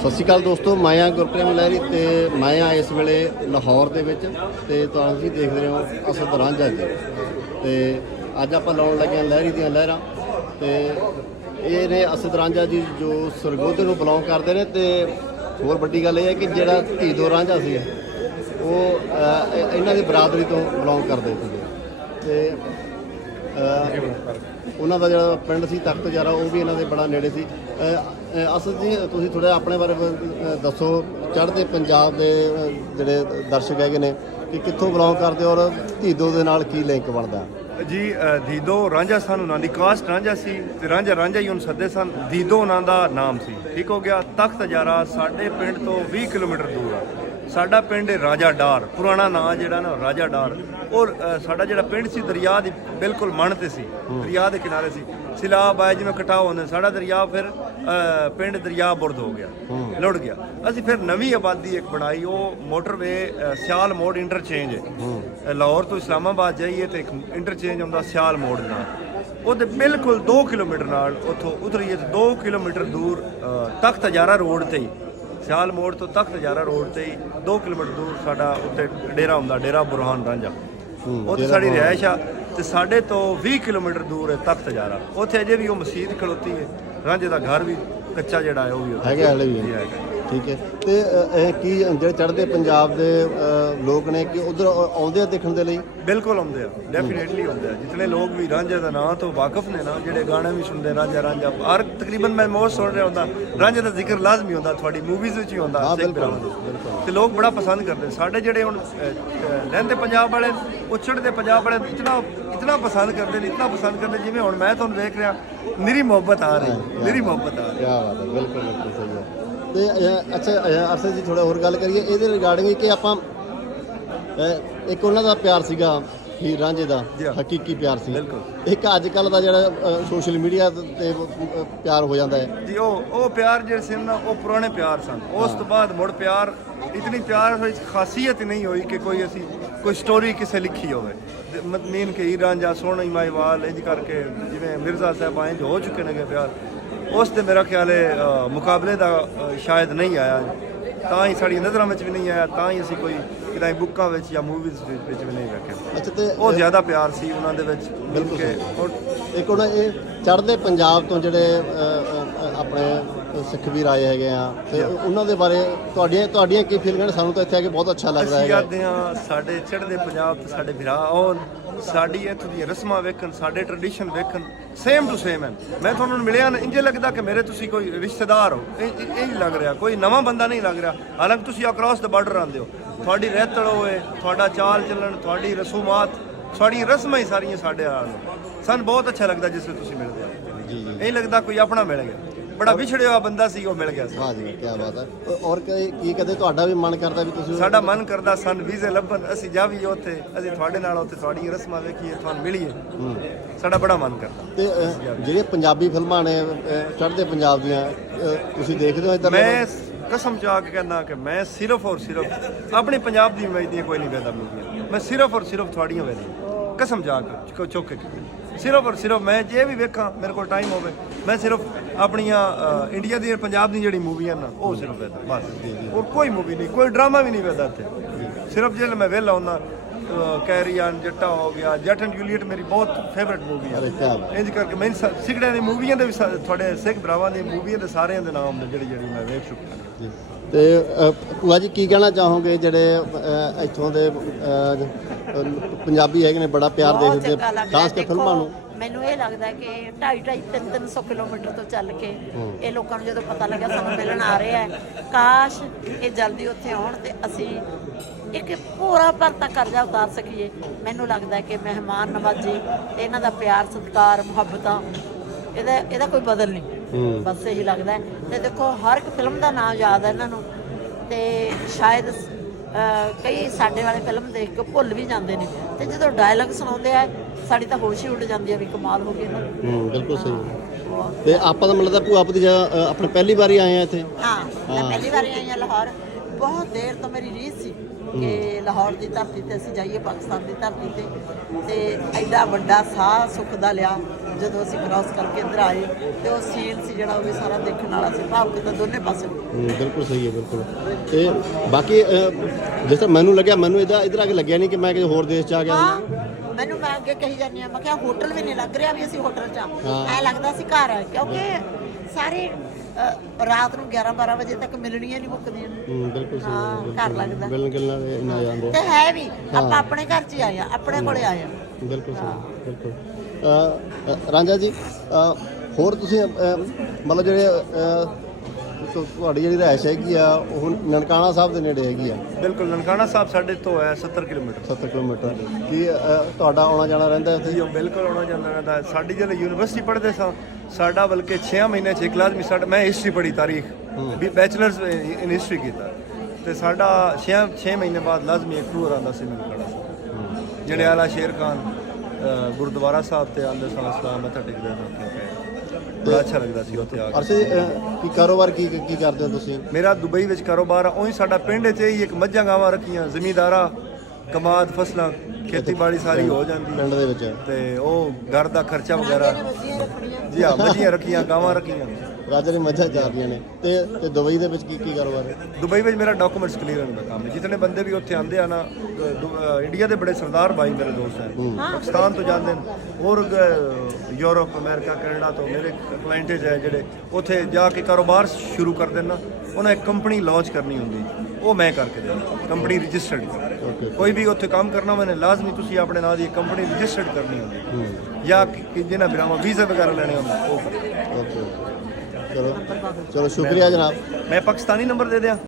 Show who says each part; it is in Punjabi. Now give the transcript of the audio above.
Speaker 1: ਸਤਿ ਸ਼੍ਰੀ ਅਕਾਲ ਦੋਸਤੋ ਮੈਂ ਆ ਗੁਰਪ੍ਰੇਮ ਲਹਿਰੀ ਤੇ ਮੈਂ ਆ ਇਸ ਵੇਲੇ ਲਾਹੌਰ ਦੇ ਵਿੱਚ ਤੇ ਤੁਸੀਂ ਦੇਖ ਰਹੇ ਹੋ ਅਸਦ ਰਾਂਝਾ ਜੀ ਤੇ ਅੱਜ ਆਪਾਂ ਲਾਉਣ ਲੱਗੇ ਹਾਂ ਲਹਿਰੀ ਦੀਆਂ ਲਹਿਰਾਂ ਤੇ ਇਹ ਨੇ ਅਸਦ ਰਾਂਝਾ ਜੀ ਜੋ ਸਰਗੋਧੇ ਨੂੰ ਬਿਲੋਂਗ ਕਰਦੇ ਨੇ ਤੇ ਹੋਰ ਵੱਡੀ ਗੱਲ ਇਹ ਹੈ ਕਿ ਜਿਹੜਾ ਧੀਦੋ ਰਾਂਝਾ ਸੀ, ਉਹ ਇਹਨਾਂ ਦੀ ਬਰਾਦਰੀ ਤੋਂ ਬਿਲੋਂਗ ਕਰਦੇ ਸੀਗੇ। ਤੇ ਉਹਨਾਂ ਦਾ ਜਿਹੜਾ ਪਿੰਡ ਸੀ, ਤਖਤ ਜਰਾ, ਉਹ ਵੀ ਇਹਨਾਂ ਦੇ ਬੜਾ ਨੇੜੇ ਸੀ। ਅਸਲ ਜੀ, ਤੁਸੀਂ ਥੋੜਾ ਆਪਣੇ ਬਾਰੇ ਦੱਸੋ। ਚੜ੍ਹਦੇ ਪੰਜਾਬ ਦੇ ਜਿਹੜੇ ਦਰਸ਼ਕ ਹੈਗੇ ਨੇ, ਕਿ ਕਿੱਥੋਂ ਬਿਲੋਂਗ ਕਰਦੇ ਔਰ ਧੀਦੋ ਦੇ ਨਾਲ ਕੀ ਲਿੰਕ ਬਣਦਾ?
Speaker 2: ਜੀ ਦੀਦੋ ਰਾਂਝਾ ਸਨ, ਉਹਨਾਂ ਦੀ ਕਾਸਟ ਰਾਂਝਾ ਸੀ ਤੇ ਰਾਂਝਾ ਰਾਂਝਾ ਹੀ ਉਹਨੂੰ ਸੱਦੇ ਸਨ। ਦੀਦੋ ਉਹਨਾਂ ਦਾ ਨਾਮ ਸੀ। ਠੀਕ ਹੋ ਗਿਆ। ਤਖਤ ਹਜ਼ਾਰਾ ਸਾਡੇ ਪਿੰਡ ਤੋਂ 20 ਕਿਲੋਮੀਟਰ ਦੂਰ ਸਾਡਾ ਪਿੰਡ ਹੈ ਰਾਜਾ ਡਾਰ ਪੁਰਾਣਾ ਨਾਂ ਜਿਹੜਾ ਨਾ ਰਾਜਾ ਡਾਰ ਔਰ ਅ, ਸਾਡਾ ਜਿਹੜਾ ਪਿੰਡ ਸੀ ਦਰਿਆ ਦੀ ਬਿਲਕੁਲ ਮਣ ਤੇ ਸੀ ਦਰਿਆ ਦੇ ਕਿਨਾਰੇ ਸੀ। ਸਿਲਾਬ ਆਏ ਜਿਵੇਂ ਕਟਾਓ ਹੁੰਦੇ ਸਾਡਾ ਦਰਿਆ ਫਿਰ ਪਿੰਡ ਦਰਿਆ ਬੁਰਦ ਹੋ ਗਿਆ ਲੁੜ ਗਿਆ। ਅਸੀਂ ਫਿਰ ਨਵੀਂ ਆਬਾਦੀ ਇੱਕ ਬਣਾਈ ਉਹ ਮੋਟਰਵੇ ਸਿਆਲ ਮੋੜ ਇੰਟਰਚੇਂਜ ਹੈ। ਲਾਹੌਰ ਤੋਂ ਇਸਲਾਮਾਬਾਦ ਜਾਈਏ ਤੇ ਇੱਕ ਇੰਟਰਚੇਂਜ ਆਉਂਦਾ ਸਿਆਲ ਮੋੜ ਨਾਲ। ਉਹਦੇ ਬਿਲਕੁਲ 2 ਕਿਲੋਮੀਟਰ ਨਾਲ ਉੱਥੋਂ ਉਤਰੀਏ ਤੇ 2 ਕਿਲੋਮੀਟਰ ਦੂਰ ਤਖਤ ਹਜ਼ਾਰਾ ਰੋਡ ਤੇ ਹੀ ਸਿਆਲ ਮੋੜ ਤੋਂ ਤਖਤ ਹਜ਼ਾਰਾ ਰੋਡ ਤੇ ਹੀ 2 ਕਿਲੋਮੀਟਰ ਦੂਰ ਸਾਡਾ ਉੱਤੇ ਡੇਰਾ ਹੁੰਦਾ ਡੇਰਾ ਬੁਰਹਾਨ ਰਾਂਝਾ। ਉੱਥੇ ਸਾਡੀ ਰਿਹਾਇਸ਼ ਆ ਤੇ ਸਾਡੇ ਤੋਂ 20 ਕਿਲੋਮੀਟਰ ਦੂਰ ਹੈ ਤਖਤ ਹਜ਼ਾਰਾ ਉੱਥੇ ਅਜੇ ਵੀ ਉਹ ਮਸਜਿਦ ਖਲੋਤੀ ਹੈ ਰਾਂਝੇ ਦਾ ਘਰ ਵੀ ਕੱਚਾ ਜਿਹੜਾ ਹੈ ਉਹ ਵੀ
Speaker 1: ਹੈਗੇ ਹਲੇ ਵੀ
Speaker 2: ਹੈਗਾ।
Speaker 1: ਠੀਕ ਹੈ। ਤੇ ਇਹ ਕੀ ਜਿਹੜੇ ਚੜ੍ਹਦੇ ਪੰਜਾਬ ਦੇ ਲੋਕ ਨੇ ਕਿ ਉਧਰ ਆਉਂਦੇ ਆ ਦੇਖਣ ਦੇ ਲਈ?
Speaker 2: ਬਿਲਕੁਲ ਆਉਂਦੇ ਆ ਡੈਫੀਨੇਟਲੀ ਆਉਂਦੇ ਆ। ਜਿਤਨੇ ਲੋਕ ਵੀ ਰਾਂਝੇ ਦਾ ਨਾਂ ਤੋਂ ਵਾਕਿਫ ਨੇ ਨਾ ਜਿਹੜੇ ਗਾਣੇ ਵੀ ਸੁਣਦੇ ਰਾਂਝਾ ਰਾਂਝਾ ਹਰ ਤਕਰੀਬਨ ਮੈਂ ਮੋਸਟ ਸੁਣ ਰਿਹਾ ਹੁੰਦਾ ਰਾਂਝੇ ਦਾ ਜ਼ਿਕਰ ਲਾਜ਼ਮੀ ਹੁੰਦਾ ਤੁਹਾਡੀ ਮੂਵੀਜ਼ ਵਿੱਚ ਹੀ ਹੁੰਦਾ
Speaker 1: ਹਾਂ,
Speaker 2: ਸਿੱਖ
Speaker 1: ਬਿਲਕੁਲ।
Speaker 2: ਤੇ ਲੋਕ ਬੜਾ ਪਸੰਦ ਕਰਦੇ ਸਾਡੇ ਜਿਹੜੇ ਹੁਣ ਅਹ, ਅਹ, ਲਹਿੰਦੇ ਪੰਜਾਬ ਵਾਲੇ ਉਹ ਚੜ੍ਹਦੇ ਪੰਜਾਬ ਵਾਲੇ ਇਤਨਾ ਇਤਨਾ ਪਸੰਦ ਕਰਦੇ ਨੇ ਇਤਨਾ ਪਸੰਦ ਕਰਦੇ ਜਿਵੇਂ ਹੁਣ ਮੈਂ ਤੁਹਾਨੂੰ ਦੇਖ ਰਿਹਾ ਨਿਰੀ ਮੁਹੱਬਤ ਆ ਰਹੀ ਨਿਰੀ ਮੁਹੱਬਤ ਆ ਰਹੀ।
Speaker 1: ਕੀ ਬਾਤ ਹੈ ਬਿਲਕੁਲ ਬਿਲਕੁਲ ਸਹੀ ਹੈ। ਤੇ ਅੱਛਾ ਅਰਸ਼ਦ ਜੀ ਥੋੜਾ ਹੋਰ ਗੱਲ ਕਰੀਏ। ਇਹਦੇ ਰਿਗਾਰਡਿੰਗ ਕਿ ਆਪਾਂ ਇੱਕ ਉਹਨਾਂ ਦਾ ਪਿਆਰ ਸੀਗਾ ਹੀਰ ਰਾਂਝੇ ਦਾ
Speaker 2: ਜੀ ਹਾਂ।
Speaker 1: ਹਕੀਕੀ ਪਿਆਰ ਸੀ।
Speaker 2: ਬਿਲਕੁਲ।
Speaker 1: ਇੱਕ ਅੱਜ ਕੱਲ ਦਾ ਜਿਹੜਾ ਸੋਸ਼ਲ ਮੀਡੀਆ ਤੇ ਪਿਆਰ ਹੋ ਜਾਂਦਾ ਹੈ।
Speaker 2: ਜੀ ਉਹ ਉਹ ਪਿਆਰ ਜਿਹੜੇ ਸੀ ਨਾ ਉਹ ਪੁਰਾਣੇ ਪਿਆਰ ਸਨ। ਉਸ ਤੋਂ ਬਾਅਦ ਮੁੜ ਪਿਆਰ ਇਤਨੀ ਪਿਆਰ ਵਿੱਚ ਖਾਸੀਅਤ ਨਹੀਂ ਹੋਈ ਕਿ ਕੋਈ ਅਸੀਂ ਕੋਈ ਸਟੋਰੀ ਕਿਸੇ ਲਿਖੀ ਹੋਵੇ। ਮਤਮੀਨ ਕਿ ਈਰਾਨ ਜਾਂ ਸੋਹਣਾ ਮਾਈਵਾਲ ਇੰਜ ਕਰਕੇ ਜਿਵੇਂ ਮਿਰਜ਼ਾ ਸਾਹਿਬ ਆਏ ਹੋ ਚੁੱਕੇ ਨੇ ਗੇ ਪਿਆਰ। ਉਸ ਤੇ ਮੇਰਾ ਖਿਆਲ ਹੈ ਮੁਕਾਬਲੇ ਦਾ ਸ਼ਾਇਦ ਨਹੀਂ ਆਇਆ। ਤਾਂ ਹੀ ਸਾਡੀ ਨਜ਼ਰਾਂ ਵਿੱਚ ਵੀ ਨਹੀਂ ਆਇਆ ਤਾਂ ਹੀ ਅਸੀਂ ਕੋਈ ਕਿਤੇ ਬੁੱਕਾਂ ਵਿੱਚ ਜਾਂ ਮੂਵੀਜ਼ ਵਿੱਚ ਵੀ ਨਹੀਂ ਵੇਖਿਆ।
Speaker 1: ਅੱਛਾ ਤੇ
Speaker 2: ਉਹ ਜ਼ਿਆਦਾ ਪਿਆਰ ਸੀ ਉਹਨਾਂ ਦੇ ਵਿੱਚ।
Speaker 1: ਬਿਲਕੁਲ ਇੱਕ ਉਹਨਾਂ ਇਹ ਚੜ੍ਹਦੇ ਪੰਜਾਬ ਤੋਂ ਜਿਹੜੇ ਆਪਣੇ ਸਿੱਖ ਵੀਰ ਆਏ ਹੈਗੇ ਆ। ਤੇ ਉਹਨਾਂ ਦੇ ਬਾਰੇ ਤੁਹਾਡੀਆਂ ਤੁਹਾਡੀਆਂ ਕੀ ਫੀਲਿੰਗਾਂ ਨੇ? ਸਾਨੂੰ ਤਾਂ ਇੱਥੇ ਆ ਕੇ ਬਹੁਤ ਅੱਛਾ ਲੱਗਦਾ
Speaker 2: ਅਸੀਂ
Speaker 1: ਹੈਗਾ।
Speaker 2: ਆਦੇ ਹਾਂ ਸਾਡੇ ਚੜ੍ਹਦੇ ਪੰਜਾਬ ਤੇ ਸਾਡੇ ਭਰਾ ਉਹ ਸਾਡੀ ਇੱਥੋਂ ਦੀਆਂ ਰਸਮਾਂ ਵੇਖਣ ਸਾਡੇ ਟ੍ਰੈਡੀਸ਼ਨ ਵੇਖਣ ਸੇਮ ਟੂ ਸੇਮ ਹਨ ਮੈਂ ਤੁਹਾਨੂੰ ਮਿਲਿਆ ਨਾ ਇੰਜ ਲੱਗਦਾ ਕਿ ਮੇਰੇ ਤੁਸੀਂ ਕੋਈ ਰਿਸ਼ਤੇਦਾਰ ਹੋ। ਇਹ ਇਹ- ਹੀ ਲੱਗ ਰਿਹਾ ਕੋਈ ਨਵਾਂ ਬੰਦਾ ਨਹੀਂ ਲੱਗ ਰਿਹਾ। ਹਾਲਾਂਕਿ ਤੁਸੀਂ ਅਕ੍ਰੋਸ ਦ ਬਾਰਡਰ ਆਉਂਦੇ ਹੋ। ਤੁਹਾਡੀ ਰਹਿਤੜ ਹੋਏ ਤੁਹਾਡਾ ਚਾਲ ਚੱਲਣ ਤੁਹਾਡੀ ਰਸੂਮਾਤ ਤੁਹਾਡੀਆਂ ਰਸਮਾਂ ਹੀ ਸਾਰੀਆਂ ਸਾਡੇ ਨਾਲ। ਸਾਨੂੰ ਬਹੁਤ ਅੱਛਾ ਲੱਗਦਾ ਜਿਸ ਵੇਲੇ ਤੁਸੀਂ ਮਿਲਦੇ ਹੋ।
Speaker 1: ਜੀ।
Speaker 2: ਇਹ ਲੱਗਦਾ ਕੋਈ ਆਪਣਾ ਮਿਲ ਗਿਆ। ਬੜਾ ਵਿਛੜਿਆ ਬੰਦਾ ਸੀ ਉਹ ਮਿਲ ਗਿਆ ਸੀ।
Speaker 1: ਵਾਹ ਜੀ ਕੀ ਬਾਤ ਹੈ। ਔਰ ਕੀ ਕੀ ਕਦੇ ਤੁਹਾਡਾ ਵੀ ਮਨ ਕਰਦਾ ਵੀ ਤੁਸੀਂ
Speaker 2: ਸਾਡਾ ਮਨ ਕਰਦਾ ਸਨ ਵੀਜ਼ੇ ਲੱਭਣ ਅਸੀਂ ਜਾਵੀਏ ਉੱਥੇ ਅਸੀਂ ਤੁਹਾਡੇ ਨਾਲ ਉੱਥੇ ਤੁਹਾਡੀਆਂ ਰਸਮਾਂ ਵੇਖੀਏ ਤੁਹਾਨੂੰ ਮਿਲੀਏ। ਸਾਡਾ ਬੜਾ ਮਨ ਕਰਦਾ।
Speaker 1: ਤੇ ਅਹ, ਜਿਹੜੀਆਂ ਪੰਜਾਬੀ ਫਿਲਮਾਂ ਨੇ ਅਹ, ਚੜ੍ਹਦੇ ਪੰਜਾਬ ਦੀਆਂ ਅਹ, ਤੁਸੀਂ ਦੇਖਦੇ ਹੋ ਇਧਰ?
Speaker 2: ਮੈਂ ਕਸਮ ਚਾ ਕੇ ਕਹਿੰਦਾ ਕਿ ਮੈਂ ਸਿਰਫ ਔਰ ਸਿਰਫ ਆਪਣੇ ਪੰਜਾਬ ਦੀ ਵੇਚਦੀਆਂ ਕੋਈ ਨਹੀਂ ਵੇਦਾ ਮਿਲਦੀਆਂ ਮੈਂ ਸਿਰਫ ਔਰ ਸਿਰਫ ਤੁਹਾਡੀਆਂ ਵੇਦੀਆਂ ਕਸਮ ਚਾ ਕੇ ਚੁੱਕ- ਚੁੱਕ ਕੇ। ਸਿਰਫ ਔਰ ਸਿਰਫ ਮੈਂ ਜੇ ਵੀ ਵੇਖਾਂ ਮੇਰੇ ਕੋਲ ਟਾਈਮ ਹੋਵੇ ਮੈਂ ਸਿਰਫ ਆਪਣੀਆਂ ਇੰਡੀਆ ਦੀ ਪੰਜਾਬ ਦੀ ਜਿਹੜੀ ਮੂਵੀਆਂ ਨਾ ਉਹ ਸਿਰਫ ਵੇਦਾ ਬਸ। ਹੋਰ ਕੋਈ ਮੂਵੀ ਨਹੀਂ ਕੋਈ ਡਰਾਮਾ ਵੀ ਨਹੀਂ ਵੇਦਾ ਇੱਥੇ। ਸਿਰਫ ਜੇ ਮੈਂ ਵੇਲਾ ਹੁੰਦਾ ਕੈਰੀਅਨ ਜੱਟਾ ਹੋ ਗਿਆ ਜੱਟ ਐਂਡ ਜੂਲੀਅਟ ਮੇਰੀ ਬਹੁਤ ਫੇਵਰਿਟ ਮੂਵੀ ਹੈ ਇੰਜ ਕਰਕੇ ਮੈਂ ਸਿਗੜਿਆਂ ਦੀ ਮੂਵੀਆਂ ਦੇ ਵੀ ਤੁਹਾਡੇ ਸਿੱਖ ਭਰਾਵਾਂ ਦੀ ਮੂਵੀਆਂ ਦੇ ਸਾਰਿਆਂ ਦੇ ਨਾਮ ਨੇ ਜਿਹੜੀ ਜਿਹੜੀ ਮੈਂ ਵੇਖ ਚੁੱਕਾ।
Speaker 1: ਜੀ। ਤੇ ਭੂਆ ਜੀ ਕੀ ਕਹਿਣਾ ਚਾਹੋਗੇ ਜਿਹੜੇ ਇੱਥੋਂ ਦੇ ਪੰਜਾਬੀ ਹੈਗੇ ਨੇ ਬੜਾ ਪਿਆਰ ਦੇਖਦੇ ਖਾਸ ਕੇ
Speaker 3: ਦੇਖੋ,
Speaker 1: ਫਿਲਮਾਂ ਨੂੰ?
Speaker 3: ਮੈਨੂੰ ਇਹ ਲੱਗਦਾ ਕਿ 2.5 2.5 300 ਕਿਲੋਮੀਟਰ ਤੋਂ ਚੱਲ ਕੇ ਇਹ ਲੋਕਾਂ ਨੂੰ ਜਦੋਂ ਪਤਾ ਲੱਗਾ ਸਾਨੂੰ ਮਿਲਣ ਆ ਰਹੇ ਆ ਕਾਸ਼ ਇਹ ਜਲਦੀ ਉੱਥੇ ਆਉਣ ਤੇ ਅਸੀਂ ਇੱਕ ਪੂਰਾ ਭਰਤਾ ਕਰਜ਼ਾ ਉਤਾਰ ਸਕੀਏ। ਮੈਨੂੰ ਲੱਗਦਾ ਕਿ ਮਹਿਮਾਨ ਨਵਾਜ਼ੀ ਤੇ ਇਹਨਾਂ ਦਾ ਪਿਆਰ ਸਤਿਕਾਰ ਮੁਹੱਬਤਾਂ ਇਹਦਾ ਇਹਦਾ ਕੋਈ ਬਦਲ ਨਹੀਂ। ਬਸ ਇਹੀ ਲੱਗਦਾ। ਤੇ ਦੇਖੋ ਹਰ ਇੱਕ ਫਿਲਮ ਦਾ ਨਾਮ ਯਾਦ ਹੈ ਇਹਨਾਂ ਨੂੰ। ਤੇ ਸ਼ਾਇਦ ਕਈ ਸਾਡੇ ਵਾਲੇ ਫਿਲਮ ਦੇਖ ਕੇ ਭੁੱਲ ਵੀ ਜਾਂਦੇ ਨੇ। ਤੇ ਜਦੋਂ ਡਾਇਲੌਗ ਸੁਣਾਉਂਦੇ ਆ ਸਾਡੀ ਤਾਂ ਹੋਸ਼ ਹੀ ਉੱਡ ਜਾਂਦੀ ਆ ਵੀ ਕਮਾਲ ਹੋ ਗਈ ਦੀ।
Speaker 1: ਹੂੰ ਬਿਲਕੁਲ ਸਹੀ। ਤੇ ਆਪਾਂ ਤਾਂ ਮਤਲਬ ਭੂਆ ਆਪ ਦੀ ਜਗ੍ਹਾ, ਆਪਣੇ ਪਹਿਲੀ ਵਾਰੀ ਆਏ ਆ ਇੱਥੇ?
Speaker 3: ਹਾਂ ਮੈਂ ਪਹਿਲੀ ਵਾਰ ਆਈ ਹਾਂ ਲਾਹੌਰ। ਬਹੁਤ ਦੇਰ ਤੋਂ ਮੇਰੀ ਰੀਸ ਸੀ ਕਿ ਲਾਹੌਰ ਦੀ ਧਰਤੀ ਤੇ ਅਸੀਂ ਜਾਈਏ ਪਾਕਿਸਤਾਨ ਦੀ ਧਰਤੀ ਤੇ। ਤੇ ਐਡਾ ਵੱਡਾ ਸਾਹ ਸੁੱਖ ਦਾ ਲਿਆ ਜਦੋਂ ਅਸੀਂ ਕ੍ਰਾਸ ਕਰਕੇ ਇੱਧਰ ਆਏ। ਤੇ ਉਹ ਸੀਨ ਸੀ ਜਿਹੜਾ ਉਹ ਵੀ ਸਾਰਾ ਦੇਖਣ ਵਾਲਾ ਸੀ ਭਾਵ ਕਿ ਤਾਂ ਦੋਨੇ ਪਾਸੇ।
Speaker 1: ਬਿਲਕੁਲ ਸਹੀ ਹੈ ਬਿਲਕੁਲ। ਤੇ ਬਾਕੀ ਜਿਸ ਤਰ੍ਹਾਂ ਮੈਨੂੰ ਲੱਗਿਆ ਮੈਨੂੰ ਇਹਦਾ ਇਧਰ ਆ ਕੇ ਲੱਗਿਆ ਨਹੀਂ ਕਿ ਮੈਂ ਕਿਸੇ ਹੋਰ ਦੇਸ਼ 'ਚ ਆ ਗਿਆ
Speaker 3: ਹਾਂ ਮੈਨੂੰ ਮੈਂ ਅੱਗੇ ਕਹੀ ਜਾਂਦੀ ਆ ਮੈਂ ਕਿਹਾ ਹੋਟਲ ਵੀ ਨਹੀਂ ਲੱਗ ਰਿਹਾ ਵੀ ਅਸੀਂ ਹੋਟਲ 'ਚ ਆ। ਐ ਲੱਗਦਾ ਸੀ ਘਰ ਆ ਕਿਉਂਕਿ ਸਾਰੇ ਅ, ਰਾਤ ਨੂੰ 11 12 ਵਜੇ ਤੱਕ ਮਿਲਣੀਆਂ ਨਹੀਂ ਮੁੱਕਦੀਆਂ।
Speaker 1: ਬਿਲਕੁਲ ਸਹੀ
Speaker 3: ਹਾਂ, ਘਰ
Speaker 1: ਬਿਲਕੁਲ।
Speaker 3: ਲੱਗਦਾ।
Speaker 1: ਮਿਲਣ ਗਿਲਣ ਦੇ ਇੰਨਾ ਜਾਂਦੇ
Speaker 3: ਤੇ ਹੈ ਵੀ ਆਪਾਂ ਆਪਣੇ ਘਰ 'ਚ ਹੀ ਆਏ ਆ ਆਪਣੇ ਕੋਲੇ ਆਏ ਆ।
Speaker 1: ਬਿਲਕੁਲ ਸਹੀ ਬਿਲਕੁਲ। ਅ, ਅ, ਰਾਂਝਾ ਜੀ ਅ, ਹੋਰ ਤੁਸੀਂ ਅ, ਮਤਲਬ ਜਿਹੜੇ ਅ, ਤੁ- ਤੁਹਾਡੀ ਜਿਹੜੀ ਰਿਹਾਇਸ਼ ਹੈਗੀ ਆ ਉਹ ਨਨਕਾਣਾ ਸਾਹਿਬ ਦੇ ਨੇੜੇ ਹੈਗੀ ਆ।
Speaker 2: ਬਿਲਕੁਲ ਨਨਕਾਣਾ ਸਾਹਿਬ ਸਾਡੇ ਤੋਂ ਹੈ 70 ਕਿਲੋਮੀਟਰ।
Speaker 1: 70 ਕਿਲੋਮੀਟਰ। ਕੀ ਅ, ਤੁਹਾਡਾ ਆਉਣਾ ਜਾਣਾ ਰਹਿੰਦਾ ਇੱਥੇ?
Speaker 2: ਜੀ ਬਿਲਕੁਲ ਆਉਣਾ ਜਾਂਦਾ ਰਹਿੰਦਾ ਹੈ। ਸਾਡੀ ਜਦੋਂ ਯੂਨੀਵਰਸਿਟੀ ਪੜ੍ਹਦੇ ਸਾਂ ਸਾਡਾ ਬਲਕਿ 6 ਮਹੀਨੇ 'ਚ ਇੱਕ ਲਾਜ਼ਮੀ ਸਾਡਾ ਮੈਂ ਹਿਸਟਰੀ ਪੜ੍ਹੀ ਤਾਰੀਖ ਵੀ ਬੈਚਲਰਸ ਇਨ ਹਿਸਟਰੀ ਕੀਤਾ। ਤੇ ਸਾਡਾ 6 6 ਮਹੀਨੇ ਬਾਅਦ ਲਾਜ਼ਮੀ ਇੱਕ ਟੂਰ ਆਉਂਦਾ ਸੀ ਨਨਕਾਣਾ ਸਾਹਿਬ। ਜਿਹੜੇ ਆਲਾ ਸ਼ੇਰ ਖਾਨ ਅ, ਗੁਰਦੁਆਰਾ ਸਾਹਿਬ ਤੇ ਆਉਂਦੇ ਸਾਂ ਇਸਲਾਮ ਮੱਥਾ ਟੇਕਦੇ ਸਾਂ ਉੱਥੇ। ਬੜਾ ਅੱਛਾ ਲੱਗਦਾ ਸੀ ਉੱਥੇ ਆ ਕੇ।
Speaker 1: ਅਰਸ਼ਦ ਕੀ ਕਾਰੋਬਾਰ ਕੀ ਕੀ ਕਰਦੇ ਹੋ ਤੁਸੀਂ?
Speaker 2: ਮੇਰਾ ਦੁਬਈ ਵਿੱਚ ਕਾਰੋਬਾਰ ਆ ਉਹੀ ਸਾਡਾ ਪਿੰਡ 'ਚ ਹੀ ਇੱਕ ਮੱਝਾਂ ਗਾਵਾਂ ਰੱਖੀਆਂ ਜ਼ਮੀਂਦਾਰਾ ਕਮਾਦ ਫਸਲਾਂ। ਖੇਤੀਬਾੜੀ ਸਾਰੀ ਹੋ ਜਾਂਦੀ। ਹੈ
Speaker 1: ਪਿੰਡ ਦੇ ਵਿੱਚ।
Speaker 2: ਤੇ ਉਹ ਘਰ ਦਾ ਖਰਚਾ ਵਗੈਰਾ। ਜੀ ਹਾਂ ਮੱਝੀਆਂ ਰੱਖੀਆਂ ਗਾਵਾਂ ਰੱਖੀਆਂ।
Speaker 1: ਰਾਜਾ ਨੇ ਮੱਝਾਂ ਚਾਰਦੀਆਂ ਨੇ। ਤੇ ਤੇ ਦੁਬਈ ਦੇ ਵਿੱਚ ਕੀ ਕੀ ਕਾਰੋਬਾਰ ਹੈ?
Speaker 2: ਦੁਬਈ ਵਿੱਚ ਮੇਰਾ ਡਾਕੂਮੈਂਟਸ ਕਲੀਅਰ ਦਾ ਕੰਮ ਹੈ। ਜਿਤਨੇ ਬੰਦੇ ਵੀ ਉੱਥੇ ਆਉਂਦੇ ਆ ਨਾ ਅ, ਦੁ- ਅ, ਇੰਡੀਆ ਦੇ ਬੜੇ ਸਰਦਾਰ ਭਾਈ ਮੇਰੇ ਦੋਸਤ ਹਨ ਪਾਕਿਸਤਾਨ ਤੋਂ ਜਾਂਦੇ ਨੇ। ਹੋਰ ਅ, ਯੂਰਪ ਅਮਰੀਕਾ ਕੈਨੇਡਾ ਤੋਂ ਮੇਰੇ ਕਲਾਇੰਟਸ ਹੈ ਜਿਹੜੇ ਉੱਥੇ ਜਾ ਕੇ ਕਾਰੋਬਾਰ ਸ਼ੁਰੂ ਕਰ ਦੇਣ ਨਾ ਉਹਨਾਂ ਇੱਕ ਕੰਪਨੀ ਲਾਂਚ ਕਰਨੀ ਹੁੰਦੀ। ਉਹ ਮੈਂ ਕਰਕੇ ਦੇਣਾ। ਕੰਪਨੀ ਰਜਿਸਟਰਡ ਕੋਈ ਵੀ ਉੱਥੇ ਕੰਮ ਕਰਨਾ ਮੈਨੇ ਲਾਜ਼ਮੀ ਤੁਸੀਂ ਆਪਣੇ ਨਾਂ ਦੀ ਇੱਕ ਕੰਪਨੀ ਰਜਿਸਟਰਡ ਕਰਨੀ ਹੁੰਦੀ ਜਾਂ ਜਿਹਨਾਂ ਬਿਰਾਵਾਂ ਵੀਜ਼ਾ ਵਗੈਰਾ ਲੈਣੇ ਹੁੰਦੇ ਉਹ ਕਰੋ।
Speaker 1: ਓਕੇ ਚਲੋ। ਚਲੋ ਸ਼ੁਕਰੀਆ ਜਨਾਬ।
Speaker 2: ਮੈਂ ਪਾਕਿਸਤਾਨੀ ਨੰਬਰ ਦੇ ਦਿਆਂ।